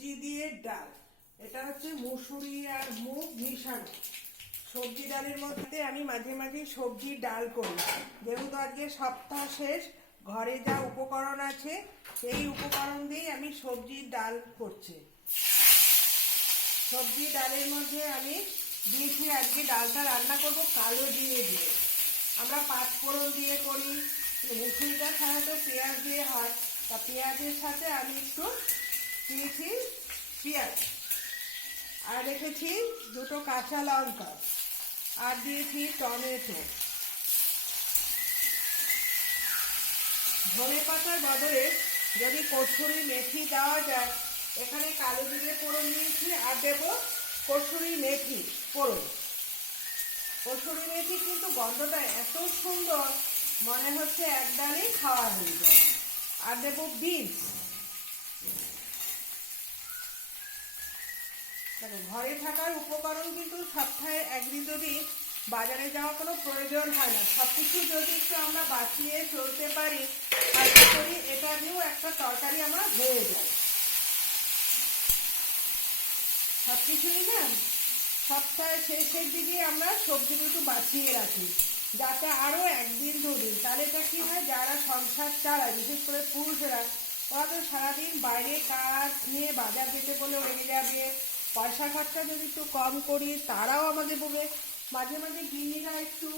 সবজি দিয়ে ডাল। এটা হচ্ছে মুসুরি আর মুগ মিশানো। সবজি ডালের মধ্যে আমি মাঝে মাঝে সবজি, ডাল করি যেহেতু আজকে সপ্তাহ শেষ, ঘরে যা উপকরণ আছে, সেই উপকরণ দিয়েই আমি সবজির ডাল করছি। সবজি, ডালের মধ্যে আমি দিয়েছি আজকে ডালটা রান্না করব কালো দিয়ে দিয়ে। আমরা পাঁচফোড়ন দিয়ে করি। মুসুরিটা সাধারণত পেঁয়াজ দিয়ে হয়। তা পেঁয়াজের সাথে আমি একটু দিয়েছি পেঁয়াজ। আর রেখেছি দুটো কাঁচা লঙ্কা। আর দিয়েছি টমেটো। ধনে পাতার বদলে যদি কসুরি মেথি দেওয়া যায়, এখানে কালো জিরে ফোড়ন নিয়েছি আর দেবো কসুরি মেথি ফোড়ন। কসুরি মেথি কিন্তু গন্ধটা এত সুন্দর, মনে হচ্ছে এক ডালেই খাওয়া হয়ে যায়। আর দেবো বিনস। দেখো, ঘরে থাকার উপকরণ কিন্তু সপ্তাহে একদিন যদি বাজারে যাওয়ার কোনো প্রয়োজন হয় না। সব কিছু যদি একটু আমরা বাঁচিয়ে চলতে পারি, আশা করি এটা দিয়েও একটা তরকারি আমরা হয়ে যায় সব কিছুই না, সপ্তাহের শেষের দিকে আমরা সবজিগুলো একটু বাঁচিয়ে রাখি, যাতে আরও একদিন, দুদিন। তাহলে এটা কী হয়, যারা সংসার চালায়, বিশেষ করে পুরুষেরা ওরা তো সারাদিন বাইরে কাজ নিয়ে বাজার যেতে বলে লেগে যাবে পয়সা খরচা যদি একটু কম করি, তারাও আমাদের বলবে মাঝে মাঝে গিন্নিরা একটু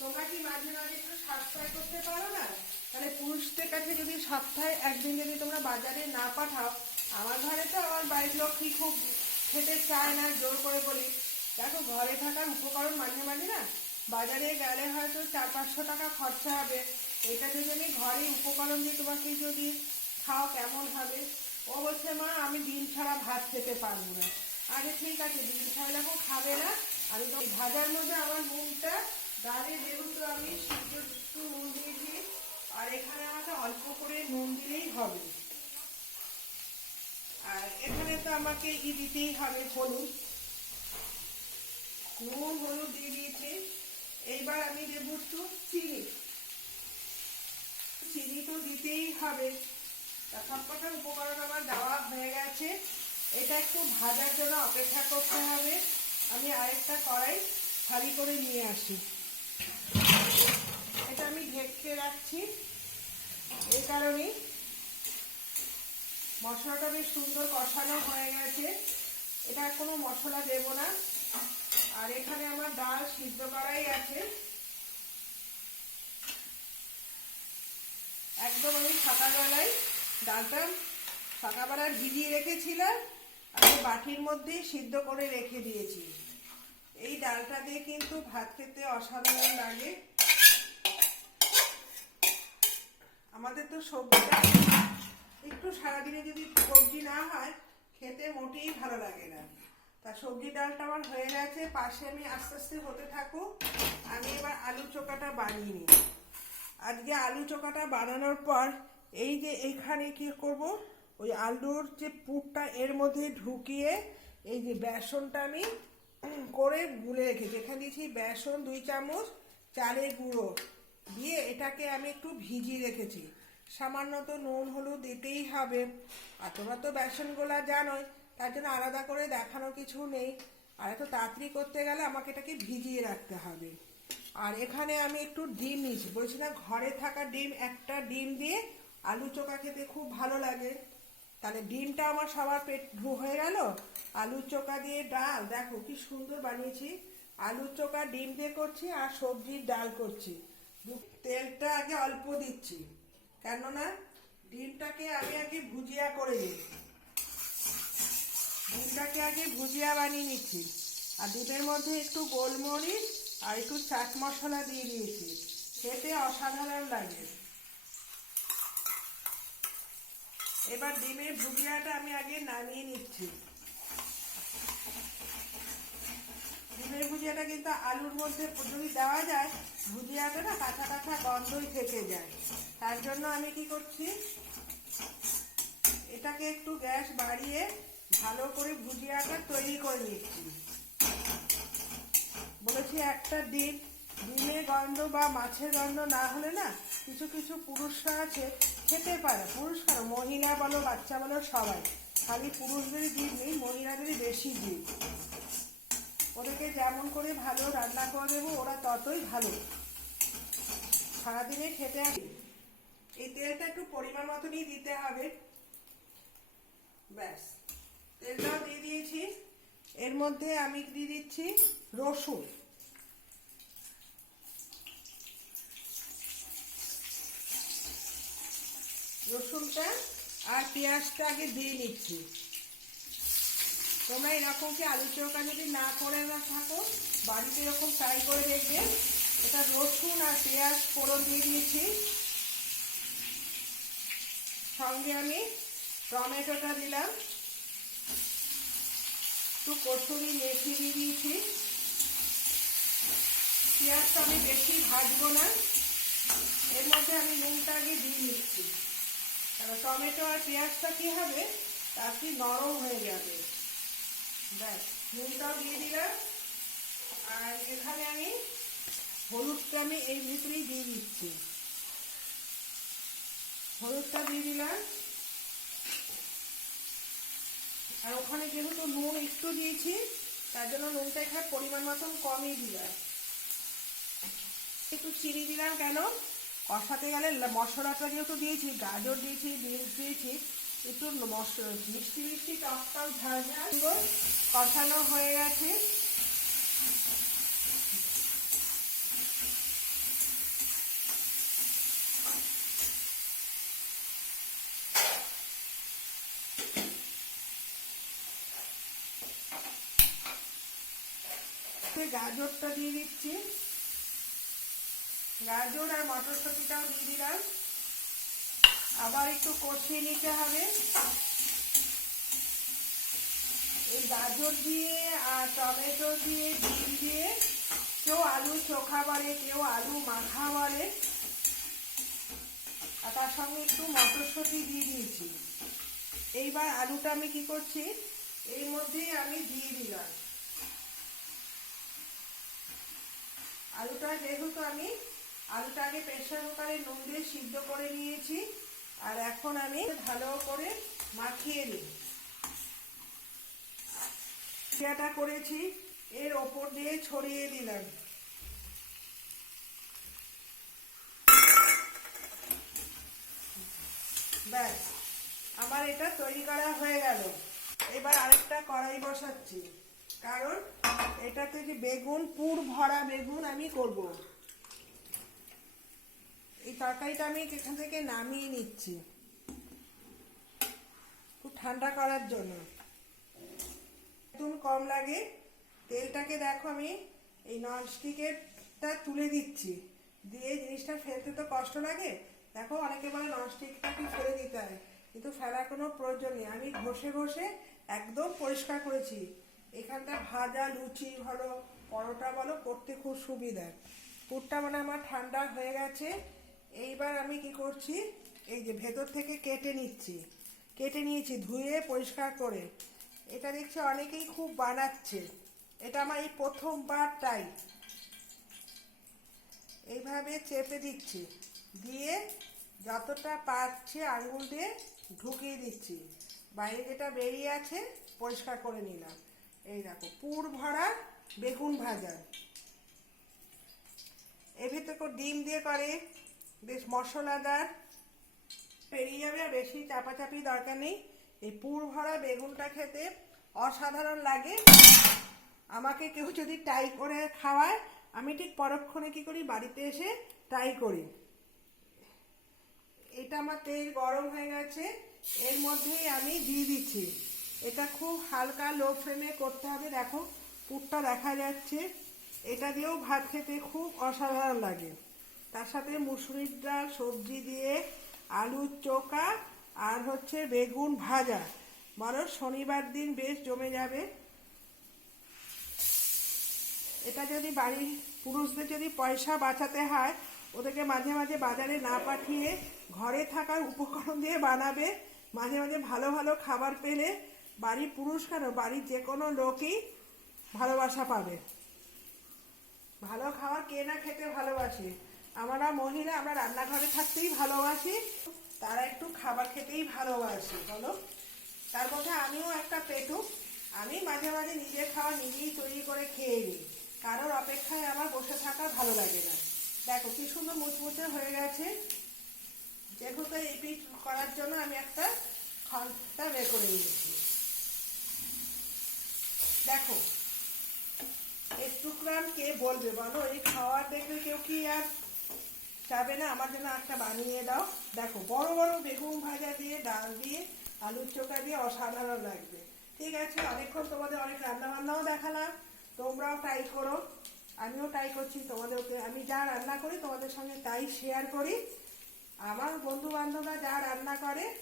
তোমরা কি মাঝে মাঝে একটু সাশ্রয় করতে পারো না? তাহলে পুরুষদের কাছে যদি সপ্তাহে একদিন যদি তোমরা বাজারে না পাঠাও, আমার ঘরে তো আমার বাড়ির লক্ষ্মী খুব খেতে চায় না, জোর করে বলি। দেখো, ঘরে থাকার উপকরণ মাঝে মাঝে না, বাজারে গেলে হয়তো চার পাঁচশো টাকা খরচা হবে। এটা যদি আমি ঘরে উপকরণ দিয়ে তোমাকে যদি খাও, কেমন হবে? ও বলছে, মা, আমি দিন ছাড়া ভাত খেতে পারব না। আরে ঠিক আছে ডিম ছাড়া খাবে না। আমি তো ভাজার মধ্যে আমার নুনটা ডালে যেহেতু আমি সিদ্ধ একটু নুন দিয়েছি, আর এখানে আমাকে অল্প করে নুন দিলেই হবে। আর এখানে তো আমাকে ই দিতেই হবে হলুদ। নুন, হলুদ দিয়ে দিয়েছি। এইবার আমি দেব একটু চিনি। চিনি তো দিতেই হবে। তা সবকটা উপকরণ আমার দেওয়া হয়ে গেছে। এটা একটু ভাজার জন্য অপেক্ষা করতে হবে। আমি আরেকটা কড়াই খালি করে নিয়ে আসি। এটা আমি ঢেকে রাখছি। এই কারণেই মশলাটা বেশ সুন্দর কষানো হয়ে গেছে। এটা কোনো মশলা দেব না। আর এখানে আমার ডাল সিদ্ধ করাই আছে। একদম আমি সকালবেলায় ডালটা সকালবেলায় ভিজিয়ে রেখেছিলাম। আমি বাটির মধ্যে সিদ্ধ করে রেখে দিয়েছি। এই ডালটা দিয়ে কিন্তু ভাত খেতে অসাধারণ লাগে। আমাদের তো সবজিটা একটু সারাদিনে যদি সবজি না হয়, খেতে মোটেই ভালো লাগে না। তা সবজি ডালটা আমার হয়ে গেছে, পাশে আমি আস্তে আস্তে হতে থাকুক। আমি এবার আলু চোকাটা বানিয়ে নিই। আজকে আলু চোকাটা বানানোর পর এই যে এখানে কি করব? ওই আলুর যে পুরটা এর মধ্যে ঢুকিয়ে এই যে বেসনটা আমি করে গুলে রেখেছি। এখানে দিয়েছি বেসন দুই চামচ চালের গুঁড়ো। দিয়ে এটাকে আমি একটু ভিজিয়ে রেখেছি। সামান্য তো নুন, হলুদ দিতেই হবে। আর তোমরা তো বেসন গোলা জানোই, তার জন্য আলাদা করে দেখানো কিছু নেই। আর এত তাড়াতাড়ি করতে গেলে আমাকে এটাকে ভিজিয়ে রাখতে হবে। আর এখানে আমি একটু ডিম নিয়েছি। বলছি না, ঘরে থাকা ডিম, একটা ডিম দিয়ে আলু চোখা খেতে খুব ভালো লাগে। তাহলে ডিমটা আমার সবার পেট ভু হয়ে গেল। আলু চোখা দিয়ে ডাল, দেখো কি সুন্দর বানিয়েছি। আলু চোখা ডিম দিয়ে করছি আর সবজির ডাল করছি। তেলটা আগে অল্প দিচ্ছি, কেননা ডিমটাকে আমি আগে ভুজিয়া করে দিই ডিমটাকে আগে ভুজিয়া বানিয়ে নিচ্ছি। আর ডিমের মধ্যে একটু গোলমরিচ আর একটু চাট মশলা দিয়ে দিয়েছি। খেতে অসাধারণ লাগে। এবার ডিমের ভুজিয়াটা আমি আগে নামিয়ে নিচ্ছি। ডিমের ভুজিয়াটা কিন্তু আলুর মধ্যে যদি দেওয়া যায়, ভুজিয়াটা না কাঁচা কাঁচা গন্ধই থেকে যায়। তার জন্য আমি কি করছি, এটাকে একটু গ্যাস বাড়িয়ে ভালো করে ভুজিয়াটা তৈরি করে নিচ্ছি। বলেছি একটা ডিম ডিমের গন্ধ বা মাছের গন্ধ না হলে না কিছু কিছু পুরুষরা আছে খেতে পারে। পুরুষ কেন মহিলা বলো, বাচ্চা বলো, সবাই। খালি পুরুষদেরই জীব নেই, মহিলাদেরই বেশি জীব ওদেরকে যেমন করে ভালো রান্না করে দেবো, ওরা ততই ভালো। সারাদিনে খেতে আসে এই তেলটা একটু পরিমাণ মতনই দিতে হবে। ব্যাস। তেলটাও দিয়ে দিয়েছি। এর মধ্যে আমি দিয়ে দিচ্ছি রসুন। রসুনটা আর পেঁয়াজটা আগে দিয়ে নিচ্ছি। তোমরা এরকম কি আলু চৌকা যদি না করে না থাকো, বাড়িতে এরকম ট্রাই করে দেখবে এটা রসুন আর পেঁয়াজ ফোড়ন দিয়ে দিয়েছি। সঙ্গে আমি টমেটোটা দিলাম। একটু কসুরি মেথি দিয়ে দিয়েছি। পেঁয়াজটা আমি বেশি ভাজবো না। এর মধ্যে আমি নুনটা আগে দিয়ে নিচ্ছি টমেটো আর পেঁয়াজটা কি হবে? তাতে নরম হয়ে যাবে। ব্যাস, নুনটাও দিয়ে দিলাম। আর এখানে আমি হলুদটা আমি এই ভিতরেই দিয়ে দিচ্ছি। হলুদটা দিয়ে দিলাম। আর ওখানে যেহেতু নুন একটু দিয়েছি, তার জন্য নুনটা এখানে পরিমাণ মতন কমই দিলাম। একটু চিনি দিলাম কেন? কষাতে গেলে মশলাটা যেহেতু দিয়েছি, গাজর দিয়েছি, বিনস দিয়েছি, একটু মশলা মিষ্টি মিষ্টি টক টক ঝাল কষানো হয়ে গেছে। গাজরটা দিয়ে দিচ্ছি। গাজর আর মটরশুঁটিটাও দিয়ে দিলাম। আবার একটু কষিয়ে নিতে হবে। এই গাজর দিয়ে আর টমেটো দিয়ে, ডিম দিয়ে কেউ আলু চোখা বলে, কেউ আলু মাখা বলে। আর তার সঙ্গে একটু মটরশুঁটি দিয়ে দিয়েছি। এইবার আলুটা আমি কি করছি? এর মধ্যেই আমি দিয়ে দিলাম। আলুটা যেহেতু আমি আলুটা আগে প্রেশার কুকারে নুন দিয়ে সিদ্ধ করে নিয়েছি। আর এখন আমি ভালো করে মাখিয়ে নিই সেটা করেছি, এর ওপর দিয়ে ছড়িয়ে দিলাম। ব্যাস, আমার এটা তৈরি করা হয়ে গেল। এবার আরেকটা কড়াই বসাচ্ছি। কারণ এটাতে যে বেগুন, পুর ভরা বেগুন আমি করব। এই তরকারিটা আমি এখান থেকে নামিয়ে নিচ্ছি। খুব ঠান্ডা করার জন্য। একদম কম লাগে। তেলটাকে দেখো আমি এই ননস্টিকেরটা তুলে দিচ্ছি। দিয়ে জিনিসটা ফেলতে তো কষ্ট লাগে। দেখো অনেকে বলে ননস্টিকটাকে ফেলে দিতে হয়? কিন্তু ফেলার কোনো প্রয়োজন নেই। আমি ঘষে ঘষে একদম পরিষ্কার করেছি। এখানটা ভাজা লুচি ভালো পরোটা বলো, করতে খুব সুবিধা। পুরটা মানে আমার ঠান্ডা হয়ে গেছে। এইবার আমি কি করছি? এই যে ভেতর থেকে কেটে নিচ্ছি। কেটে নিয়েছি, ধুয়ে পরিষ্কার করে। এটা দেখছি অনেকেই খুব বানাচ্ছে। এটা আমার এই প্রথমবার টাই এইভাবে চেপে দিচ্ছি। দিয়ে যতটা পারছে আঙুল দিয়ে ঢুকিয়ে দিচ্ছি। বাইরে যেটা বেরিয়ে আছে, পরিষ্কার করে নিলাম। এই দেখো, পুর ভরা বেগুন ভাজা। এ ভিতরে ডিম দিয়ে করে। বেশ মশলাদার। পেরিয়ে যাবে, আর বেশি চাপাচাপি দরকার নেই। এই পুর ভরা বেগুনটা খেতে অসাধারণ লাগে। আমাকে কেউ যদি ট্রাই করে খাওয়ায়, আমি ঠিক পরক্ষণে কি করি, বাড়িতে এসে ট্রাই করি। এটা আমার তেল গরম হয়ে গেছে, এর মধ্যেই আমি দিয়ে দিচ্ছি। এটা খুব হালকা লো ফ্লেমে করতে হবে, দেখো, পুরটা দেখা যাচ্ছে। এটা দিয়েও ভাত খেতে খুব অসাধারণ লাগে। তার সাথে মুসুরির ডাল, সবজি দিয়ে আলুর চোকা আর হচ্ছে বেগুন ভাজা। বলো শনিবার দিন বেশ জমে যাবে। এটা যদি বাড়ির পুরুষদের যদি পয়সা বাঁচাতে হয়, ওদেরকে মাঝে মাঝে বাজারে না পাঠিয়ে ঘরে থাকার উপকরণ দিয়ে বানাবে। মাঝে মাঝে ভালো ভালো খাবার পেলে বাড়ির পুরুষ কেন? বাড়ির যে কোনো লোকই ভালোবাসা পাবে। ভালো খাবার কে না খেতে ভালোবাসে? আমরা মহিলা, আমরা রান্নাঘরে থাকতেই ভালোবাসি, তারা একটু খাবার খেতেই ভালোবাসে, বলো? তার মধ্যে আমিও একটা পেটু। আমি মাঝে মাঝে নিজের খাওয়া নিজেই তৈরি করে খেয়ে নিই। কারোর অপেক্ষায় আমার বসে থাকা ভালো লাগে না। দেখো, কি সুন্দর মুচমুচে হয়ে গেছে। যেহেতু এই পিঠ করার জন্য আমি একটা খন্তা বের করে নিয়েছি। দেখো, একটু কে বলবে, বলো? এই খাওয়ার দেখলে কেউ কি আর যাবে না, আমার জন্য একটা বানিয়ে দাও। দেখো, বড় বড় বেগুন ভাজা দিয়ে, ডাল দিয়ে, আলুর চোখা দিয়ে অসাধারণ লাগবে। ঠিক আছে, অনেকক্ষণ তোমাদের অনেক রান্না বান্নাও দেখালাম। তোমরাও ট্রাই করো। আমিও ট্রাই করছি তোমাদেরকে। আমি যা রান্না করি, তোমাদের সঙ্গে তাই শেয়ার করি। আমার বন্ধু বান্ধবরা যা রান্না করে,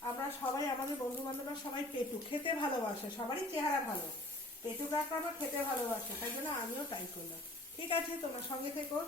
আমরা সবাই, আমাদের বন্ধু বান্ধবরা সবাই পেটু, খেতে ভালোবাসে, সবারই চেহারা ভালো। পেটু কাকানো খেতে ভালোবাসে, তাই জন্য আমিও ট্রাই করলাম। ঠিক আছে, তোমার সঙ্গে থেকো।